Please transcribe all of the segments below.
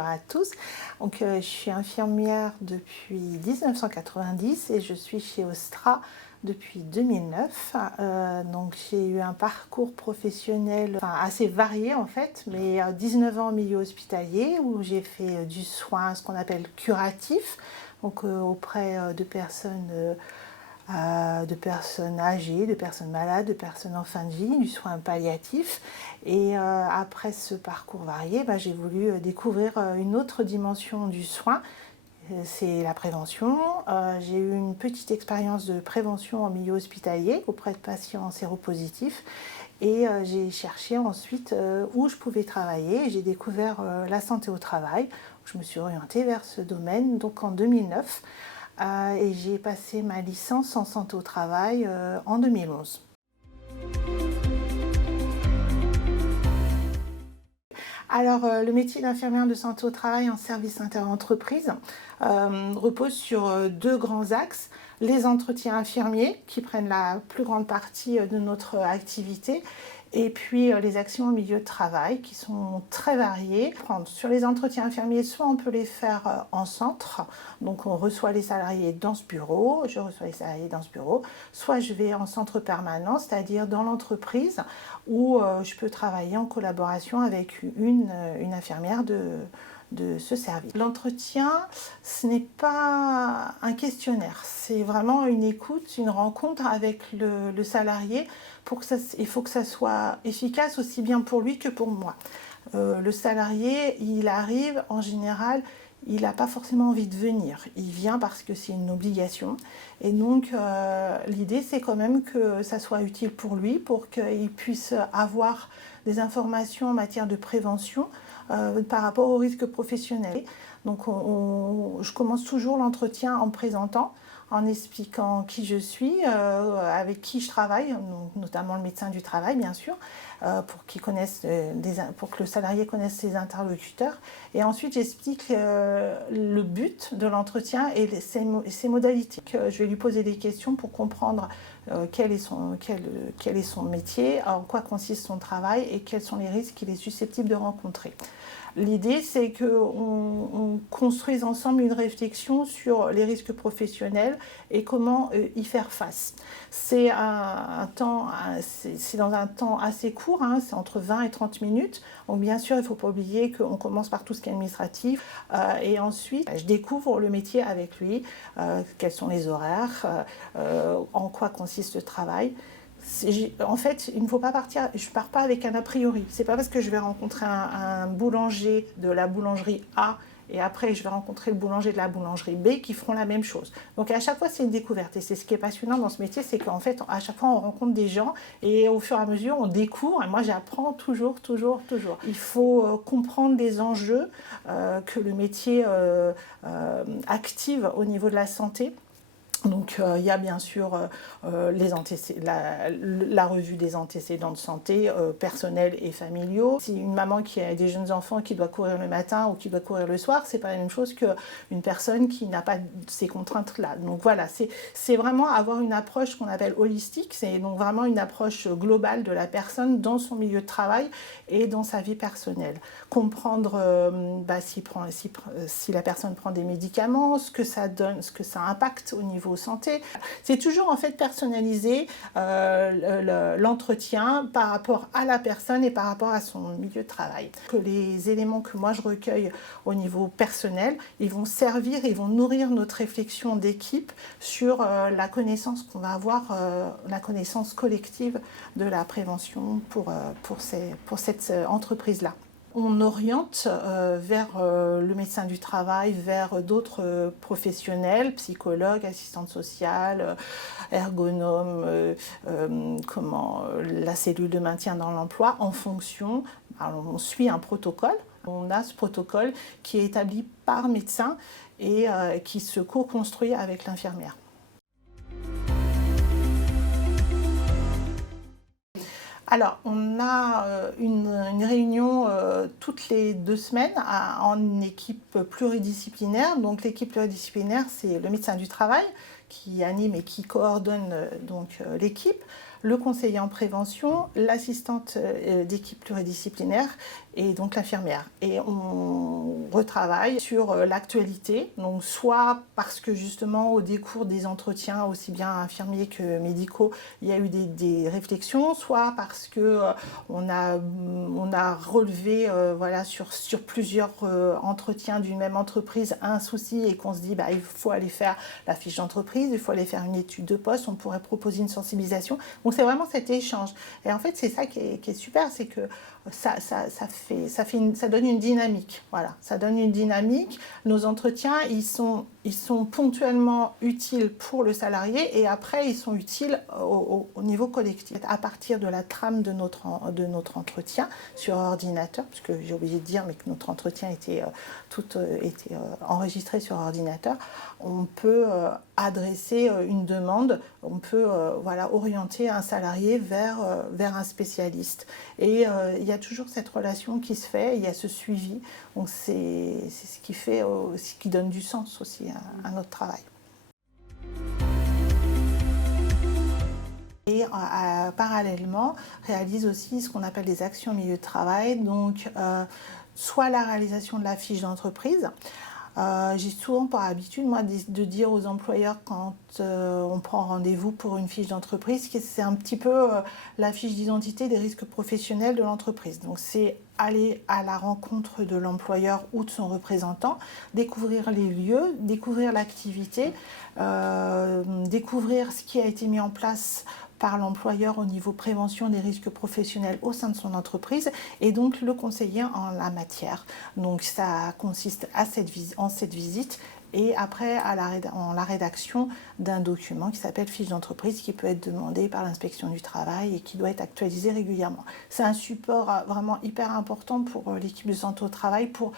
bonjour à tous. Je suis infirmière depuis 1990 et je suis chez Ostra depuis 2009. J'ai eu un parcours professionnel assez varié en fait, mais 19 ans en milieu hospitalier où j'ai fait du soin, ce qu'on appelle curatif, auprès de personnes âgées, de personnes malades, de personnes en fin de vie, du soin palliatif. Et après ce parcours varié, j'ai voulu découvrir une autre dimension du soin, c'est la prévention. J'ai eu une petite expérience de prévention en milieu hospitalier auprès de patients séropositifs. Et j'ai cherché ensuite où je pouvais travailler. J'ai découvert la santé au travail. Je me suis orientée vers ce domaine donc en 2009. Et j'ai passé ma licence en santé au travail en 2011. Alors, le métier d'infirmière de santé au travail en service interentreprise repose sur deux grands axes. Les entretiens infirmiers qui prennent la plus grande partie de notre activité et puis les actions au milieu de travail qui sont très variées. Sur les entretiens infirmiers, soit on peut les faire en centre, donc on reçoit les salariés dans ce bureau, je reçois les salariés dans ce bureau, soit je vais en centre permanent, c'est-à-dire dans l'entreprise où je peux travailler en collaboration avec une infirmière de ce service. L'entretien, ce n'est pas un questionnaire, c'est vraiment une écoute, une rencontre avec le salarié. Il faut que ça soit efficace aussi bien pour lui que pour moi. Le salarié, il arrive en général, il n'a pas forcément envie de venir. Il vient parce que c'est une obligation. Et donc, l'idée, c'est quand même que ça soit utile pour lui, pour qu'il puisse avoir des informations en matière de prévention par rapport aux risques professionnels. Donc, je commence toujours l'entretien en me présentant, en expliquant qui je suis, avec qui je travaille, donc notamment le médecin du travail, bien sûr, pour que le salarié connaisse ses interlocuteurs. Et ensuite, j'explique le but de l'entretien et ses modalités. Je vais lui poser des questions pour comprendre quel est son métier, en quoi consiste son travail et quels sont les risques qu'il est susceptible de rencontrer. L'idée, c'est qu'on construise ensemble une réflexion sur les risques professionnels et comment y faire face. C'est dans un temps assez court, c'est entre 20 et 30 minutes. Donc bien sûr, il ne faut pas oublier qu'on commence par tout ce qui est administratif et ensuite, je découvre le métier avec lui, quels sont les horaires, en quoi consiste le travail. En fait, il ne faut pas partir, je ne pars pas avec un a priori. Ce n'est pas parce que je vais rencontrer un boulanger de la boulangerie A et après je vais rencontrer le boulanger de la boulangerie B qui feront la même chose. Donc à chaque fois, c'est une découverte. Et c'est ce qui est passionnant dans ce métier, c'est qu'en fait, à chaque fois, on rencontre des gens et au fur et à mesure, on découvre. Et moi, j'apprends toujours. Il faut comprendre les enjeux que le métier active au niveau de la santé. Donc il y a bien sûr la revue des antécédents de santé personnels et familiaux. Si une maman qui a des jeunes enfants qui doit courir le matin ou qui doit courir le soir, c'est pas la même chose qu'une personne qui n'a pas ces contraintes-là. Donc voilà, c'est vraiment avoir une approche qu'on appelle holistique, c'est donc vraiment une approche globale de la personne dans son milieu de travail et dans sa vie personnelle. Comprendre si la personne prend des médicaments, ce que ça donne, ce que ça impacte au niveau santé. C'est toujours en fait personnaliser l'entretien par rapport à la personne et par rapport à son milieu de travail. Que les éléments que moi je recueille au niveau personnel, ils vont servir, ils vont nourrir notre réflexion d'équipe sur la connaissance qu'on va avoir, la connaissance collective de la prévention pour cette entreprise-là. On oriente vers le médecin du travail, vers d'autres professionnels, psychologues, assistantes sociales, ergonomes, la cellule de maintien dans l'emploi, en fonction. Alors, on suit un protocole. On a ce protocole qui est établi par médecin et qui se co-construit avec l'infirmière. Alors, on a une réunion toutes les 2 semaines en équipe pluridisciplinaire. Donc, l'équipe pluridisciplinaire, c'est le médecin du travail qui anime et qui coordonne l'équipe. le conseiller en prévention, l'assistante d'équipe pluridisciplinaire et donc l'infirmière. Et on retravaille sur l'actualité, donc soit parce que justement au décours des entretiens, aussi bien infirmiers que médicaux, il y a eu des réflexions, soit parce que on a relevé voilà, sur plusieurs entretiens d'une même entreprise un souci et qu'on se dit il faut aller faire la fiche d'entreprise, il faut aller faire une étude de poste, on pourrait proposer une sensibilisation. Donc c'est vraiment cet échange. Et en fait c'est ça qui est super, c'est que ça donne une dynamique. Voilà, ça donne une dynamique. Nos entretiens, ils sont ponctuellement utiles pour le salarié et après, ils sont utiles au niveau collectif. À partir de la trame de notre entretien sur ordinateur, puisque j'ai oublié de dire, mais que notre entretien était enregistré sur ordinateur, on peut adresser une demande, on peut orienter un salarié vers un spécialiste. Et il y a toujours cette relation qui se fait, il y a ce suivi, donc c'est ce qui fait, ce qui donne du sens aussi à notre travail. Et parallèlement, réalise aussi ce qu'on appelle des actions milieu de travail, donc soit la réalisation de la fiche d'entreprise. J'ai souvent par habitude, moi, de dire aux employeurs quand on prend rendez-vous pour une fiche d'entreprise que c'est un petit peu la fiche d'identité des risques professionnels de l'entreprise. Donc c'est aller à la rencontre de l'employeur ou de son représentant, découvrir les lieux, découvrir l'activité, découvrir ce qui a été mis en place par l'employeur au niveau prévention des risques professionnels au sein de son entreprise et donc le conseiller en la matière. Donc ça consiste en cette visite et après en la rédaction d'un document qui s'appelle fiche d'entreprise qui peut être demandé par l'inspection du travail et qui doit être actualisé régulièrement. C'est un support vraiment hyper important pour l'équipe de santé au travail pour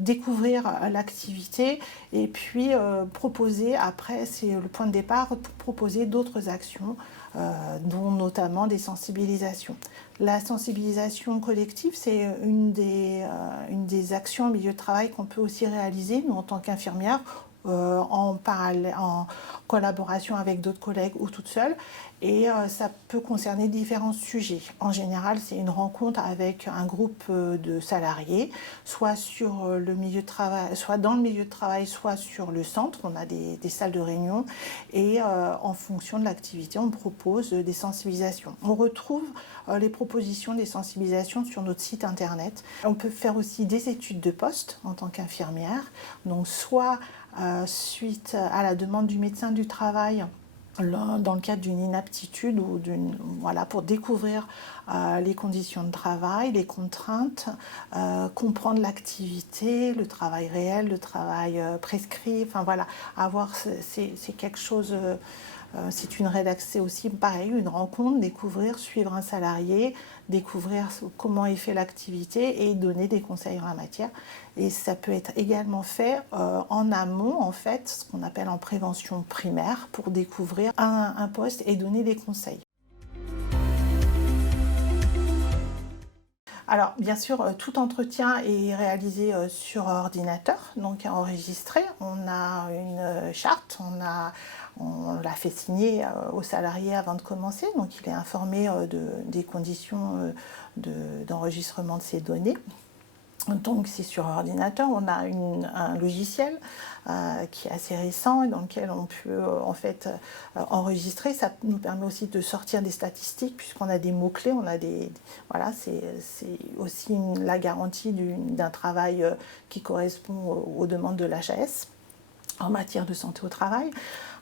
découvrir l'activité et puis proposer, après c'est le point de départ, pour proposer d'autres actions dont notamment des sensibilisations. La sensibilisation collective, c'est une des actions en milieu de travail qu'on peut aussi réaliser, nous en tant qu'infirmière, en collaboration avec d'autres collègues ou toute seule. Et ça peut concerner différents sujets. En général, c'est une rencontre avec un groupe de salariés, soit sur le milieu de travail, soit dans le milieu de travail, soit sur le centre. On a des salles de réunion et en fonction de l'activité, on propose des sensibilisations. On retrouve les propositions des sensibilisations sur notre site internet. On peut faire aussi des études de poste en tant qu'infirmière, donc soit suite à la demande du médecin du travail, dans le cadre d'une inaptitude ou pour découvrir les conditions de travail, les contraintes, comprendre l'activité, le travail réel, le travail prescrit, avoir c'est quelque chose. C'est une rédaction aussi pareil, une rencontre, découvrir, suivre un salarié, découvrir comment il fait l'activité et donner des conseils en la matière. Et ça peut être également fait en amont, en fait, ce qu'on appelle en prévention primaire, pour découvrir un poste et donner des conseils. Alors, bien sûr, tout entretien est réalisé sur ordinateur, donc enregistré. On a une charte, on l'a fait signer au salarié avant de commencer, donc il est informé des conditions d'enregistrement de ses données. Donc c'est sur ordinateur, on a un logiciel qui est assez récent et dans lequel on peut enregistrer. Ça nous permet aussi de sortir des statistiques puisqu'on a des mots-clés, c'est aussi la garantie d'un travail qui correspond aux demandes de l'HAS en matière de santé au travail.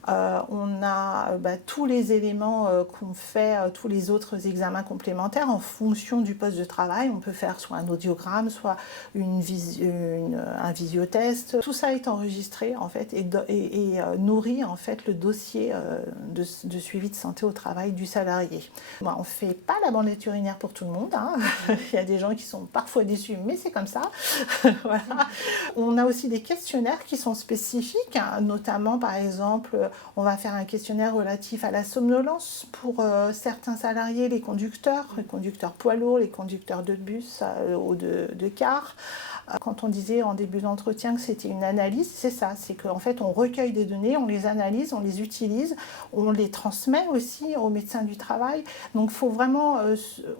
On a tous les éléments qu'on fait, tous les autres examens complémentaires en fonction du poste de travail. On peut faire soit un audiogramme, soit un visiotest. Tout ça est enregistré en fait et nourrit en fait le dossier de suivi de santé au travail du salarié. On ne fait pas la bandelette urinaire pour tout le monde. Il y a des gens qui sont parfois déçus, mais c'est comme ça. Voilà. On a aussi des questionnaires qui sont spécifiques, notamment par exemple on va faire un questionnaire relatif à la somnolence pour certains salariés, les conducteurs poids lourds, les conducteurs de bus ou de car. Quand on disait en début d'entretien que c'était une analyse, c'est ça, c'est qu'en fait on recueille des données, on les analyse, on les utilise, on les transmet aussi aux médecins du travail. Donc il faut vraiment,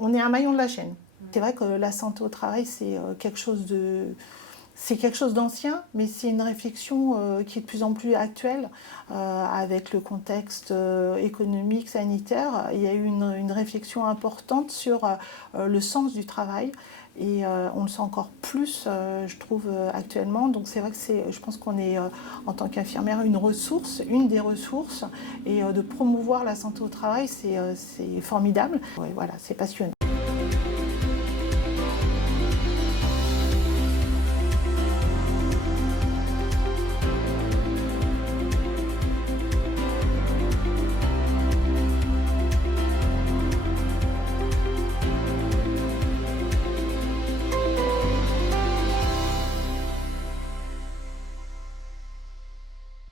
on est un maillon de la chaîne. C'est vrai que la santé au travail, c'est quelque chose d'ancien, mais c'est une réflexion qui est de plus en plus actuelle avec le contexte économique, sanitaire. Il y a eu une réflexion importante sur le sens du travail. Et on le sent encore plus, je trouve, actuellement. Donc c'est vrai que je pense qu'on est, en tant qu'infirmière, une des ressources. Et de promouvoir la santé au travail, c'est formidable. Ouais, voilà, c'est passionnant.